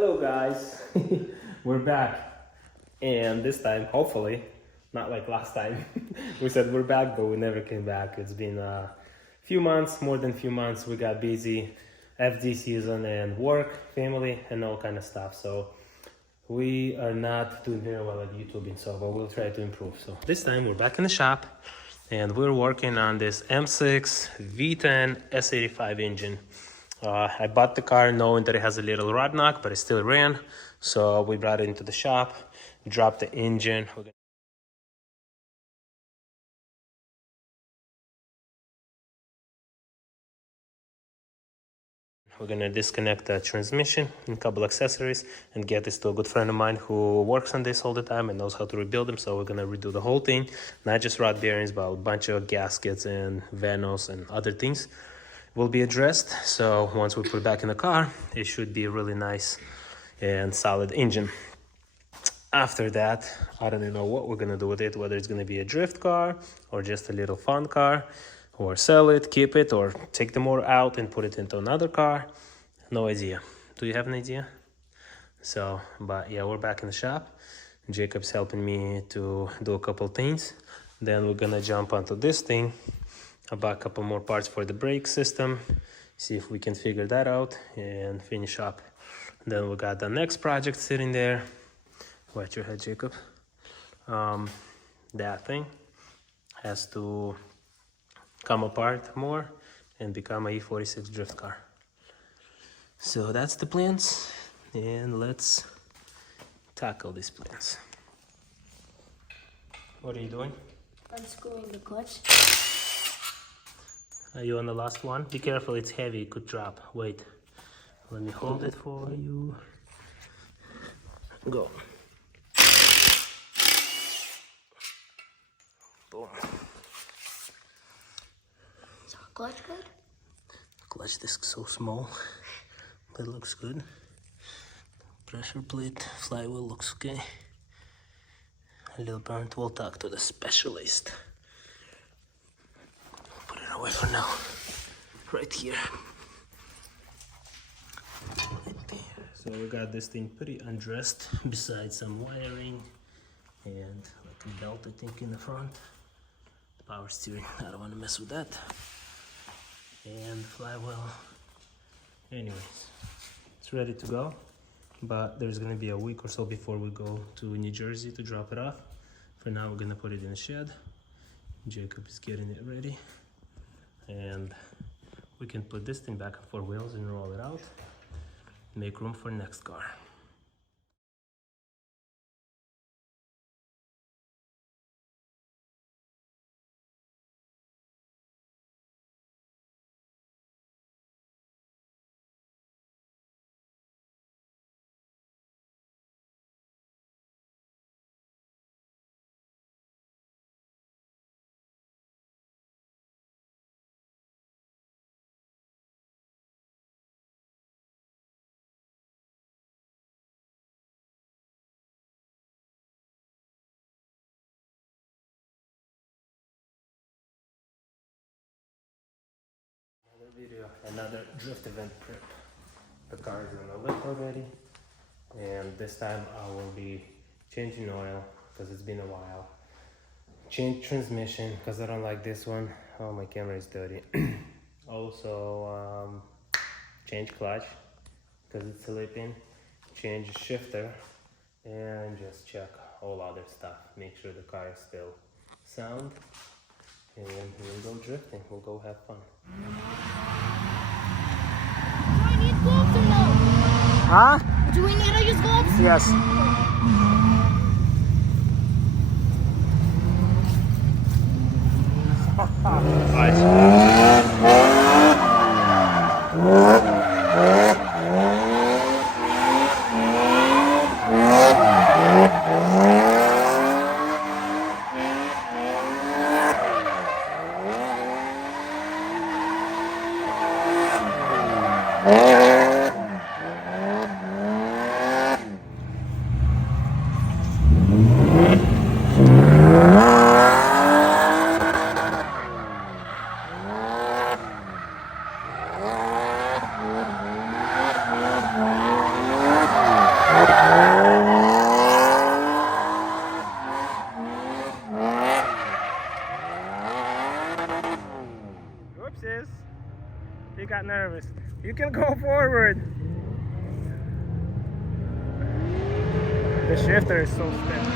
Hello guys, we're back, and this time, hopefully, not like last time. We said we're back, but we never came back. It's been a few months, more than a few months. We got busy, FD season, and work, family, and all kind of stuff. So we are not doing very well at YouTubing, so but we'll try to improve. So this time we're back in the shop, and we're working on this M6 V10 S85 engine. I bought the car knowing that it has a little rod knock, but it still ran. So we brought it into the shop, dropped the engine. We're gonna disconnect the transmission and a couple accessories and get this to a good friend of mine who works on this all the time and knows how to rebuild them. So we're gonna redo the whole thing, not just rod bearings, but a bunch of gaskets and vanos and other things will be addressed. So once we put it back in the car, it should be a really nice and solid engine. After that, I don't even know what we're gonna do with it, whether it's gonna be a drift car or just a little fun car, or sell it, keep it, or take the motor out and put it into another car. No idea. Do you have an idea? So, but yeah, we're back in the shop. Jacob's helping me to do a couple things. Then we're gonna jump onto this thing. I bought a couple more parts for the brake system, see if we can figure that out and finish up. Then we got the next project sitting there. Watch your head, Jacob. That thing has to come apart more and become a E46 drift car. So that's the plans, and let's tackle these plans. What are you doing? Unscrewing the clutch. Are you on the last one? Be careful, it's heavy, it could drop. Wait, let me hold it for you. Go. Boom. Is our clutch good? Clutch disc so small, but it looks good. Pressure plate, flywheel looks okay. A little burnt, we'll talk to the specialist. Put it away for now. Right here. So we got this thing pretty undressed, besides some wiring and like a belt I think in the front. Power steering, I don't want to mess with that. And flywheel. Anyways, it's ready to go, but there's gonna be a week or so before we go to New Jersey to drop it off. For now, we're gonna put it in the shed. Jacob is getting it ready, and we can put this thing back on four wheels and roll it out, make room for next car. Video, another drift event prep. The car is on the lift already, and this time I will be changing oil because it's been a while. Change transmission because I don't like this one. Oh, my camera is dirty. Also, change clutch because it's slipping. Change shifter, and just check all other stuff. Make sure the car is still sound. And we'll go drifting, we'll go have fun. Do I need gloves or no? Huh? Do we need to use gloves? Yes. can go forward. The shifter is so stiff.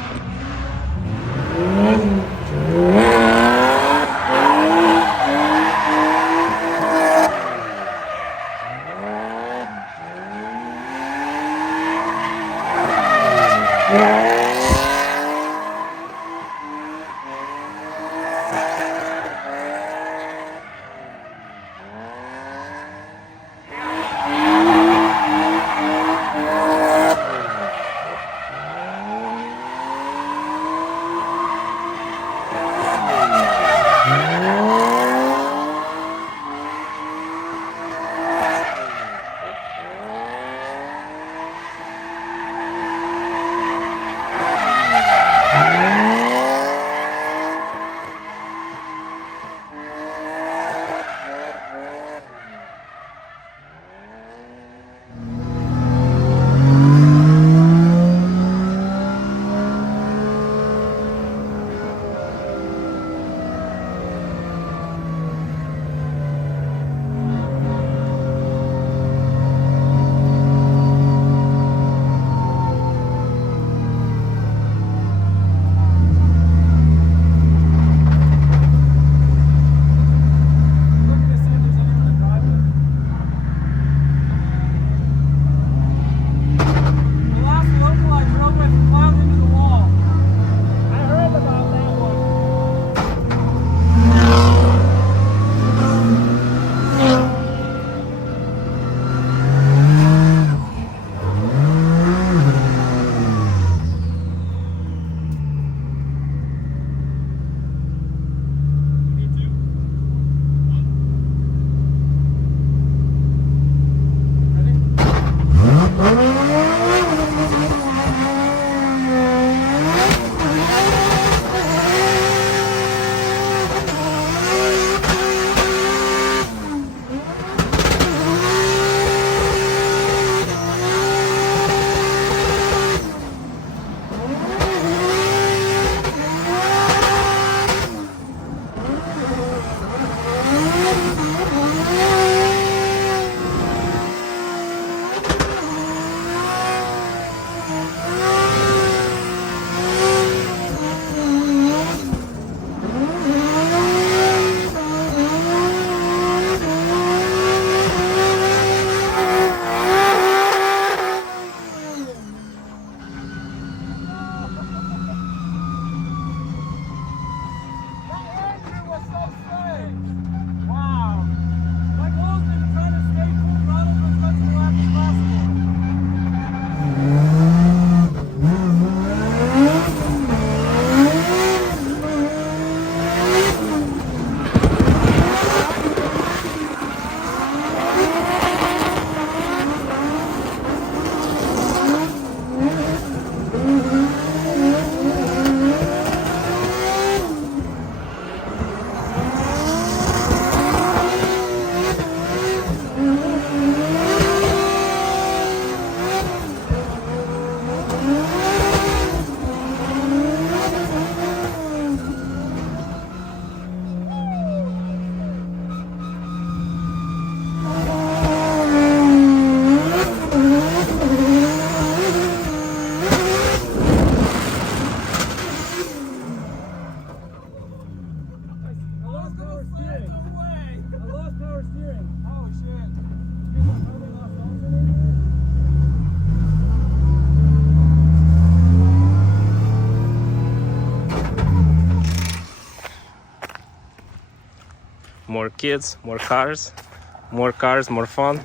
More kids, more cars, more fun.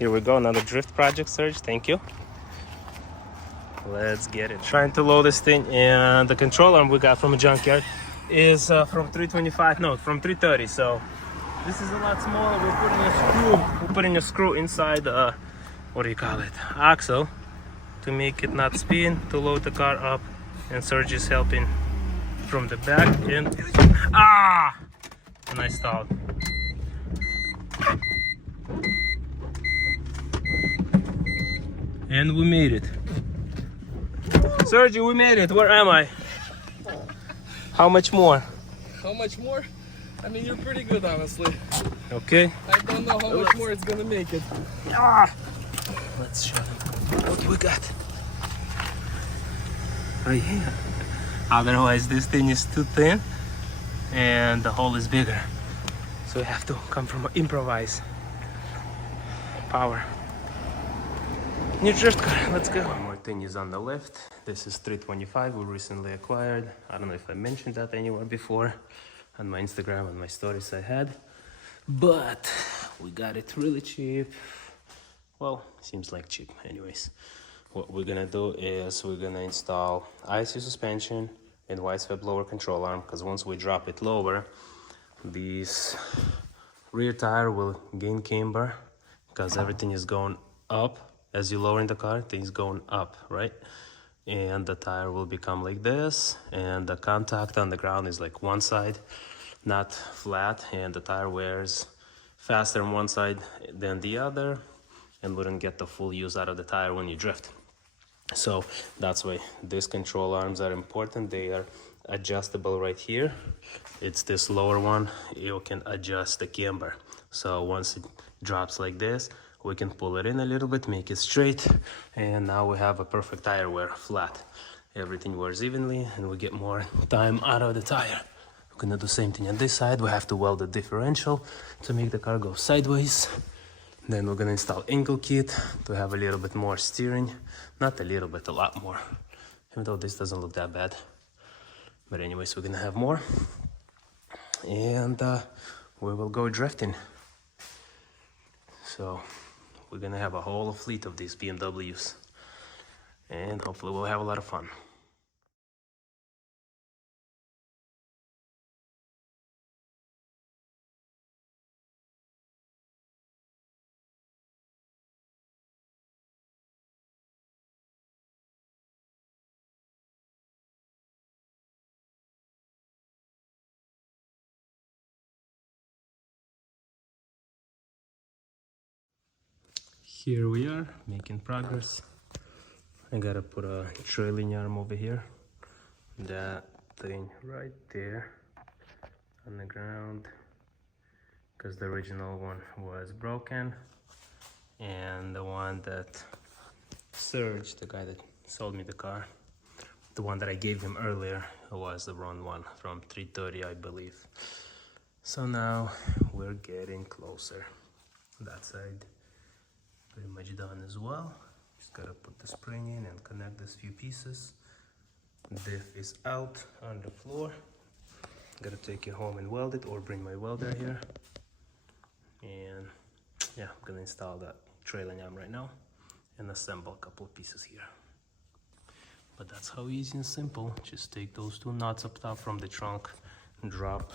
Here we go, another drift project, Serge. Thank you. Let's get it. Trying to load this thing, and the control arm we got from a junkyard is from 325, no, from 330. So this is a lot smaller. We're putting a screw inside what do you call it, axle, to make it not spin, to load the car up. And Serge is helping from the back, and and I stalled. And we made it. Sergio, we made it. Where am I? How much more? How much more? I mean, you're pretty good, honestly. Okay. I don't know how much more it's gonna make it. Let's show them what we got. Oh yeah. Otherwise this thing is too thin and the hole is bigger. So we have to come from improvise. Power. New drift car, let's go. One more thing is on the left. This is 325 we recently acquired. I don't know if I mentioned that anywhere before. On my Instagram and my stories I had. But we got it really cheap. Well, seems like cheap anyways. What we're gonna do is we're gonna install ISU suspension and Wiseweb lower control arm, because once we drop it lower, this rear tire will gain camber because everything is going up. As you lower in the car, things going up, right? And the tire will become like this, and the contact on the ground is like one side, not flat, and the tire wears faster on one side than the other, and wouldn't get the full use out of the tire when you drift. So that's why these control arms are important. They are adjustable right here. It's this lower one, you can adjust the camber. So once it drops like this, we can pull it in a little bit, make it straight, and now we have a perfect tire wear, flat. Everything wears evenly and we get more time out of the tire. We're gonna do the same thing on this side. We have to weld the differential to make the car go sideways. Then we're gonna install ankle kit to have a little bit more steering. Not a little bit, a lot more. Even though this doesn't look that bad. But anyways, we're gonna have more. And we will go drifting. So we're gonna have a whole fleet of these BMWs. And hopefully we'll have a lot of fun. Here we are, making progress. I gotta put a trailing arm over here. That thing right there on the ground, because the original one was broken, and the one that Serge, the guy that sold me the car, the one that I gave him earlier, was the wrong one from 330, I believe. So now we're getting closer. That side pretty much done as well. Just gotta put the spring in and connect these few pieces. Diff is out on the floor. Gotta take it home and weld it, or bring my welder here. And yeah, I'm gonna install that trailing arm right now and assemble a couple of pieces here. But that's how easy and simple. Just take those two nuts up top from the trunk and drop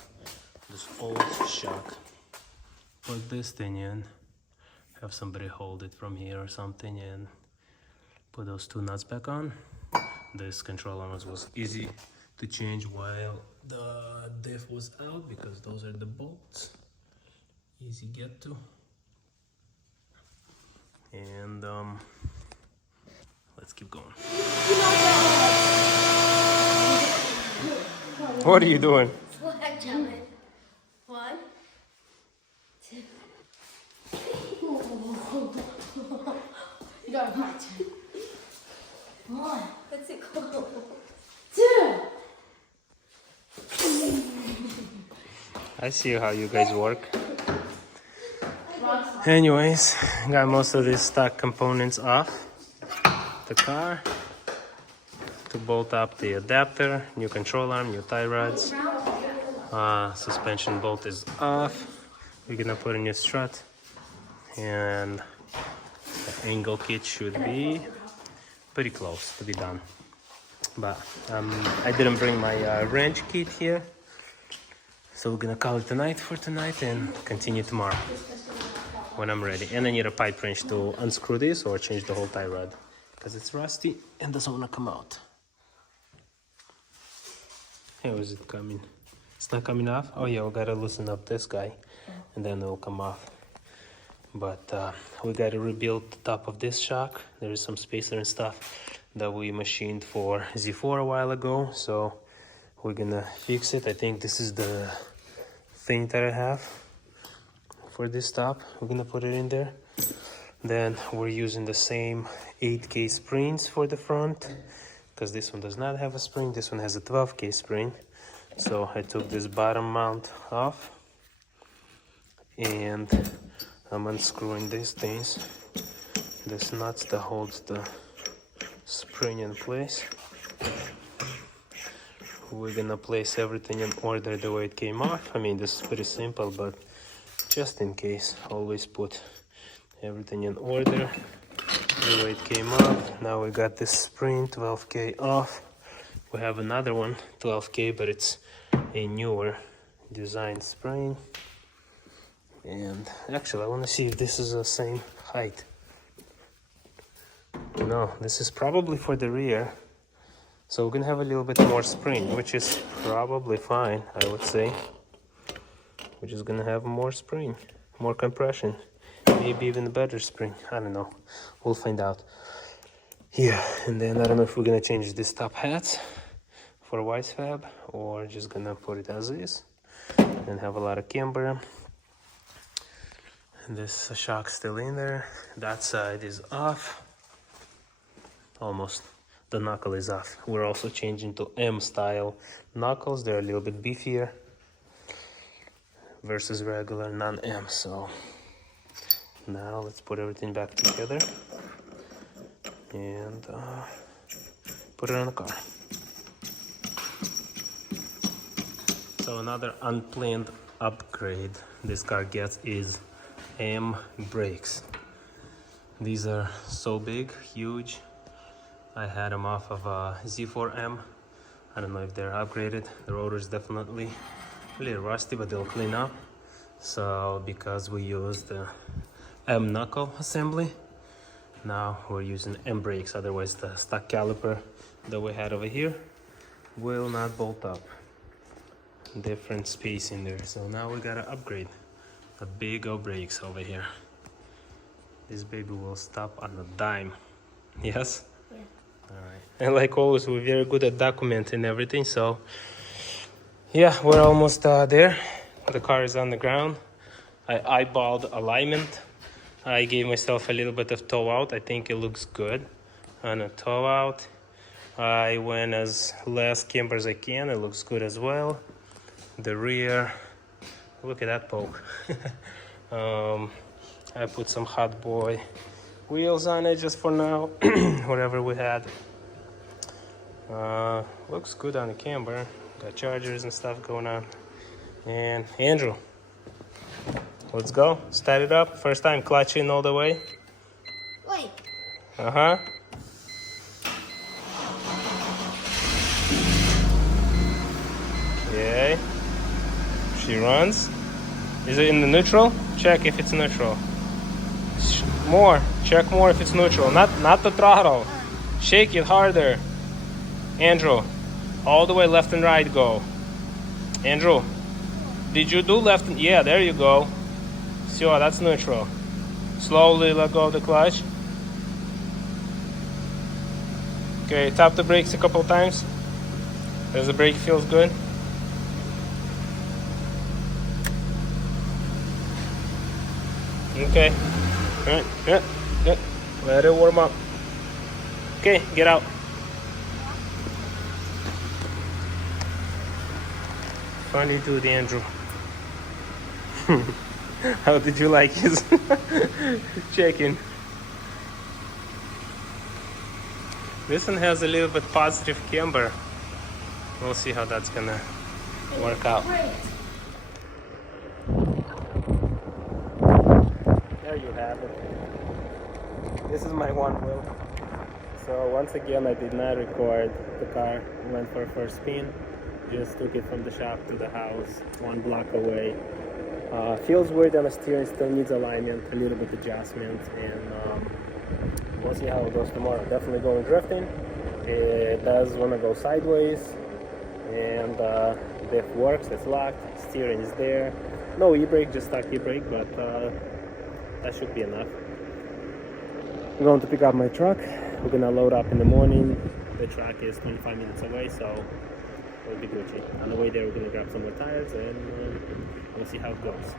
this old shock. Put this thing in. Have somebody hold it from here or something, and put those two nuts back on. This control arms was easy to change while the diff was out, because those are the bolts. Easy get to. And let's keep going. What are you doing? One, two. You got my turn. One. What's it called? Two. I see how you guys work. Anyways, got most of these stock components off the car to bolt up the adapter, new control arm, new tie rods. Suspension bolt is off. We're gonna put a new strut, and the angle kit should be pretty close to be done. But I didn't bring my wrench kit here, so we're gonna call it tonight for tonight and continue tomorrow when I'm ready. And I need a pipe wrench to unscrew this or change the whole tie rod, because it's rusty and doesn't want to come out. How is it coming? It's not coming off? Oh yeah, we gotta loosen up this guy and then it will come off. But we gotta rebuild the top of this shock. There is some spacer and stuff that we machined for Z4 a while ago, so we're gonna fix it. I think this is the thing that I have for this top. We're gonna put it in there. Then we're using the same 8K springs for the front, because this one does not have a spring. This one has a 12K spring. So I took this bottom mount off, and I'm unscrewing these things. This nuts that holds the spring in place. We're gonna place everything in order the way it came off. I mean, this is pretty simple, but just in case, always put everything in order the way it came off. Now we got this spring 12K off. We have another one 12K, but it's a newer design spring. And actually, I want to see if this is the same height. No, this is probably for the rear. So we're gonna have a little bit more spring, which is probably fine, I would say. We're just gonna have more spring, more compression, maybe even a better spring. I don't know. We'll find out. Yeah, and then I don't know if we're gonna change this top hats for Wisefab or just gonna put it as is and have a lot of camber. And this shock still in there. That side is off. Almost. The knuckle is off. We're also changing to M style knuckles. They're a little bit beefier versus regular non-M. So now let's put everything back together and put it on the car. So another unplanned upgrade this car gets is M brakes. These are so big, huge. I had them off of a Z4M. I don't know if they're upgraded. The rotor is definitely a little rusty, but they'll clean up. So because we used the M knuckle assembly, now we're using M brakes. Otherwise the stock caliper that we had over here will not bolt up. Different space in there. So now we gotta upgrade the big old brakes over here. This baby will stop on a dime. Yes? Yeah. Alright. And like always, we're very good at documenting everything. So yeah, we're almost there. The car is on the ground. I eyeballed alignment. I gave myself a little bit of toe out. I think it looks good on a toe out. I went as less camber as I can. It looks good as well. The rear, look at that poke. I put some Hot Boy wheels on it just for now, whatever we had. Looks good on the camber. Got chargers and stuff going on. And Andrew, let's go. Start it up. First time clutch in all the way. Wait. Uh-huh. Okay. She runs. Is it in the neutral? Check if it's neutral. More. Check more if it's neutral. Not the throttle. Shake it harder. Andrew, all the way left and right go. Andrew, did you do left? Yeah, there you go. So that's neutral. Slowly let go of the clutch. Okay, tap the brakes a couple times. Does the brake feels good? Okay. All right. Good. Let it warm up. Okay, get out. Funny dude, Andrew. How did you like his check-in? This one has a little bit positive camber. We'll see how that's gonna work out. Great. There you have it. This is my one wheel. So once again, I did not record the car. Went for a first spin. Just took it from the shop to the house, 1 block away. Feels weird on the steering, still needs alignment, a little bit adjustment, and we'll see how it goes tomorrow. Definitely going drifting. It does want to go sideways, and diff works, it's locked, steering is there. No e-brake, just stock e-brake, but that should be enough. I'm going to pick up my truck. We're gonna load up in the morning. The truck is 25 minutes away, so we'll be Gucci. On the way there, we're gonna grab some more tires, and we'll see how it goes.